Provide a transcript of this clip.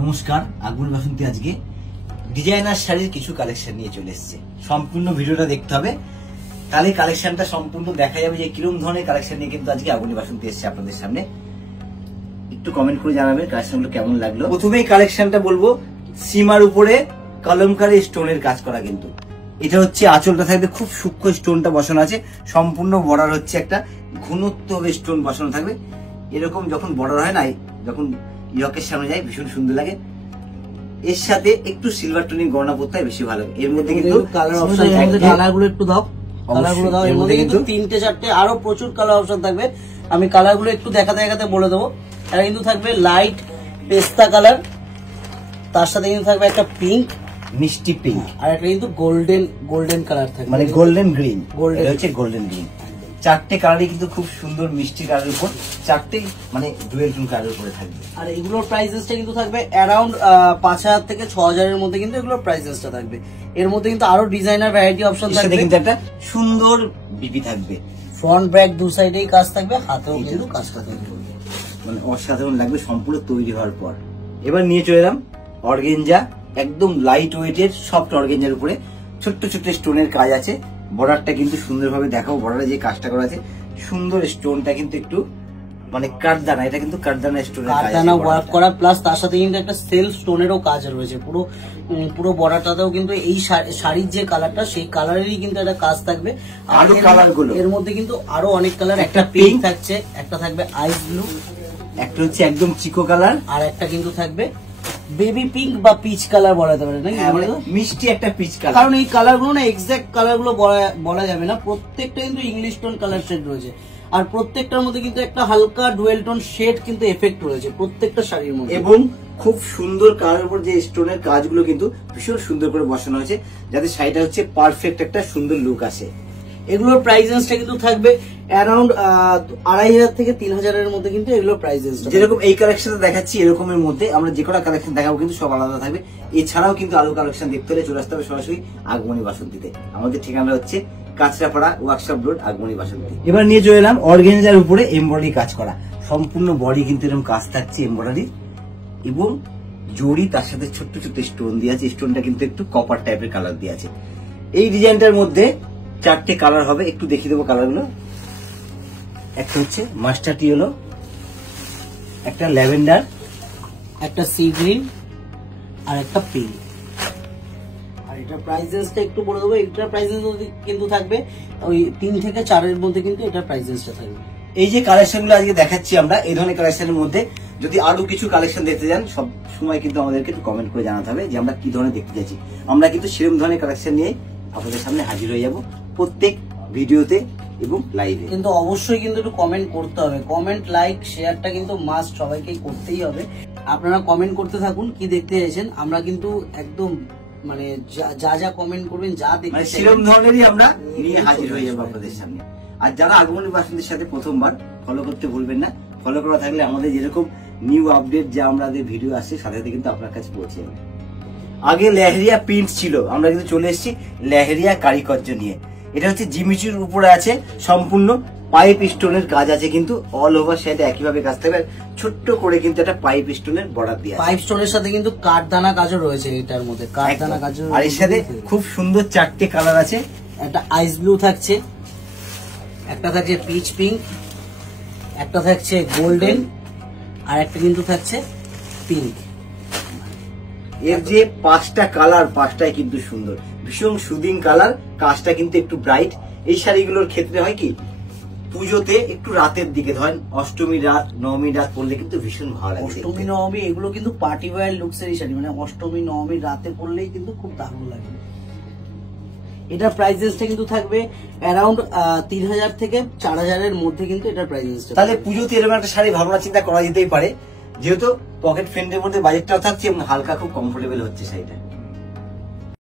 নমস্কার, আগুন বাসন্তী আজকে ডিজাইনার শাড়ির কিছু কালেকশন নিয়ে চলে এসেছে। সম্পূর্ণ ভিডিওটা দেখতে হবে, তাহলে কালেকশনটা সম্পূর্ণ দেখা যাবে যে কিরকম ধরনের কালেকশন নিয়ে কিন্তু আজকে আগুন বাসন্তী এসেছে আপনাদের সামনে। একটু কমেন্ট করে জানাবেন কালেকশনগুলো কেমন লাগলো। প্রথমেই কালেকশনটা বলবো সীমার উপরে কলমকারী স্টোনের কাজ করা, কিন্তু এটা হচ্ছে আঁচলটা থাকবে খুব সূক্ষ্ম স্টোনটা বসানো আছে। সম্পূর্ণ বর্ডার হচ্ছে একটা ঘনত্ব স্টোন বসানো থাকবে। এরকম যখন বর্ডার হয় না, যখন ইয়কের সামনে যায় ভীষণ সুন্দর লাগে। এর সাথে একটু সিলভার টোনিং গহনা পরতে হয়, বেশি ভালো। এর মধ্যে কিন্তু কালার অপশন, কালারগুলো একটু দাও, কালারগুলো দাও। এর মধ্যে কিন্তু 3টে 4টে আরো প্রচুর কালার অপশন থাকবে। আমি কালারগুলো একটু দেখাতে বলে দেবো। এটা কিন্তু থাকবে লাইট পেস্তা কালার, তার সাথে কিন্তু থাকবে একটা পিঙ্ক, মিষ্টি পিঙ্ক, আর একটা কিন্তু গোল্ডেন কালার থাকবে, মানে গোল্ডেন গ্রিন। গোল্ডেন হচ্ছে গোল্ডেন গ্রিন। চারটে কালারই কিন্তু খুব সুন্দর মিষ্টি কালারের উপর, চারটে মানে ডুয়েল টোন কালারের উপরে থাকবে। আর এগুলোর প্রাইসেসটা কিন্তু থাকবে অ্যারাউন্ড 5000 থেকে 6000 এর মধ্যে কিন্তু এগুলোর প্রাইসেসটা থাকবে। এর মধ্যে কিন্তু আরো ডিজাইনার ভ্যারাইটি অপশন থাকবে, কিন্তু একটা সুন্দর বিপি থাকবে। ফ্রন্ট ব্যাক দু সাইডেই কাজ থাকবে, হাতেও কিন্তু কাজটা থাকবে, মানে অসাধারণ লাগবে সম্পূর্ণ তৈরি হওয়ার পর। এবার নিয়ে চলে এলাম অর্গেঞ্জা, একদম লাইট ওয়েটের সফট অর্গেঞ্জার উপরে ছোট্ট ছোট্ট স্টোনের কাজ আছে। বর্ডারটা কিন্তু সুন্দরভাবে দেখাবো, বর্ডারে যে কাজটা করা আছে সুন্দর। স্টোনটা কিন্তু একটু মানে কাঠদানা, এটা কিন্তু কাঠদানা স্টোনের কাজ, কাঠদানা ওয়ার্ক করা, প্লাস তার সাথে কিন্তু একটা সেলফ স্টোনেরও কাজ রয়েছে। পুরো বর্ডারটাতেও কিন্তু এই শাড়ির যে কালারটা সেই কালারেরই কিন্তু একটা কাজ থাকবে। আর কালারগুলো এর মধ্যে কিন্তু আরো অনেক কালার, একটা পিঙ্ক থাকছে, একটা থাকবে আইস ব্লু, একটা হচ্ছে একদম চিকো কালার, আর একটা কিন্তু থাকবে বেবি পিঙ্ক বা পিচ কালার বলা যেতে পারে নাকি, মিষ্টি একটা পিচ কালার। কারণ এই কালার গুলো না এক্সাক্ট কালার গুলো বলা যাবে না, প্রত্যেকটা কিন্তু ইংলিশ টোন কালার শেড রয়েছে। আর প্রত্যেকটার মধ্যে কিন্তু একটা হালকা ডুয়েল টোন শেড কিন্তু এফেক্ট রয়েছে প্রত্যেকটা শাড়ির মধ্যে, এবং খুব সুন্দর কালারের উপর যে স্টোনের কাজগুলো কিন্তু ভীষণ সুন্দর করে বসানো হয়েছে, যাতে শাড়িটা হচ্ছে পারফেক্ট একটা সুন্দর লুক আসে। এগুলোর প্রাইসেসটা কিন্তু থাকবে অ্যারাউন্ড 2500 থেকে 3000 এর মধ্যে কিন্তু এগুলোর প্রাইসেস। যেরকম এই কালেকশনটা দেখাচ্ছি এরকমের মধ্যে আমরা যে কটা কালেকশন দেখাবো কিন্তু সব আলাদা থাকবে। এছাড়াও কিন্তু আরো কালেকশন দেখতে হলে চলে আসতে হবে সরাসরি আগমনী বাসন্তীতে। আমাদের ঠিকানা হচ্ছে কাঁচরাপাড়া ওয়ার্কশপ রোড, আগমনী বাসন্তী। এবার নিয়ে চলে এলাম অর্গেঞ্জার উপরে এমব্রয়ডারি কাজ করা, সম্পূর্ণ বডি কিন্তু এরকম কাজ থাকছে এমব্রয়ডারি এবং জড়ি, তার সাথে ছোট্ট ছোট্ট স্টোন দিয়ে আছে। স্টোনটা কিন্তু একটু কপার টাইপের কালার দিয়ে আছে। এই ডিজাইনটার মধ্যে 4টে কালার হবে, একটু দেখিয়ে দেবো কালারগুলো। একটা হচ্ছে মাস্টার্ড ইয়েলো, একটা ল্যাভেন্ডার, একটা সি গ্রিন, আর একটা পিঙ্ক। আর এটা প্রাইসেসটা একটু বলে দেবো, এটার প্রাইসেস কিন্তু থাকবে ওই 3 থেকে 4 এর মধ্যে কিন্তু এটার প্রাইসেসটা থাকবে। এই যে কালেকশনগুলো আজকে দেখাচ্ছি আমরা, এই ধরনের কালেকশনের মধ্যে যদি আরো কিছু কালেকশন দেখতে যান সব সময় কিন্তু আমাদেরকে একটু কমেন্ট করে জানাতে হবে যে আমরা কি ধরনের দেখতে যাচ্ছি। আমরা কিন্তু সেরকম ধরনের কালেকশন নিয়ে আপনাদের সামনে হাজির হয়ে যাব প্রত্যেক ভিডিওতে এবং লাইভে। কিন্তু অবশ্যই কিন্তু একটু কমেন্ট করতে হবে, কমেন্ট লাইক শেয়ারটা কিন্তু মাস্ট সবাইকেই করতেই হবে। আপনারা কমেন্ট করতে থাকুন কি দেখতে চাইছেন, আমরা কিন্তু একদম মানে যা কমেন্ট করবেন, যা দেখতে সেরকম ধরনেরই আমরা নিয়ে হাজির হয়ে যাবো আপনাদের সামনে। আর যারা আগমনী বাসন্তীর সাথে প্রথমবার, ফলো করতে ভুলবেন না। ফলো করা থাকলে আমাদের যেরকম নিউ আপডেট যা আমাদের ভিডিও আসছে সাথে সাথে কিন্তু আপনার কাছে পৌঁছে যাবে। আগে লেহেরিয়া প্রিন্ট ছিল, আমরা কিন্তু চলে এসেছি লেহেরিয়া কারিকর্য নিয়ে। এটা হচ্ছে জিমিচুর উপরে আছে, সম্পূর্ণ পাইপ স্টোনের কাজ আছে, কিন্তু অল ওভার সাইডে একইভাবে কাজ থাকবে। ছোট্ট করে কিন্তু একটা পাইপ স্টোনের বর্ডার দিয়ে, পাইপ স্টোনের সাথে কিন্তু কাঠদানা কাজও রয়েছে এটার মধ্যে, কাঠদানা কাজ। আর এর সাথে খুব সুন্দর 4টে কালার আছে। একটা আইস ব্লু থাকছে, একটা থাকছে পিচ পিঙ্ক, একটা থাকছে গোল্ডেন, আর একটা কিন্তু থাকছে পিঙ্ক। এর যে 5টা কালার, 5টাই কিন্তু সুন্দর, ভীষণ সুদিং কালার। কাজটা কিন্তু একটু ব্রাইট। এই শাড়িগুলোর ক্ষেত্রে হয় কি পুজোতে একটু রাতের দিকে, ধরেন অষ্টমী রাত, নবমী রাত পরলে কিন্তু ভীষণ ভালো লাগে। অষ্টমী নবমী এগুলো কিন্তু পার্টি ওয়্যার লুকস এর শাড়ি, মানে অষ্টমী নবমী রাতে পরলেই কিন্তু খুব দারুণ লাগে। এটার প্রাইসেসটা কিন্তু থাকবে অ্যারাউন্ড 3000 থেকে 4000 এর মধ্যে কিন্তু এটার প্রাইসেসটা। তাহলে পুজোতে এরকম একটা শাড়ি ভাবনা চিন্তা করা যেতেই পারে, যেহেতু পকেট ফ্রেন্ডের মধ্যে বাজেটটাও থাকছে এবং হালকা খুব কমফোর্টেবল হচ্ছে শাড়িটা।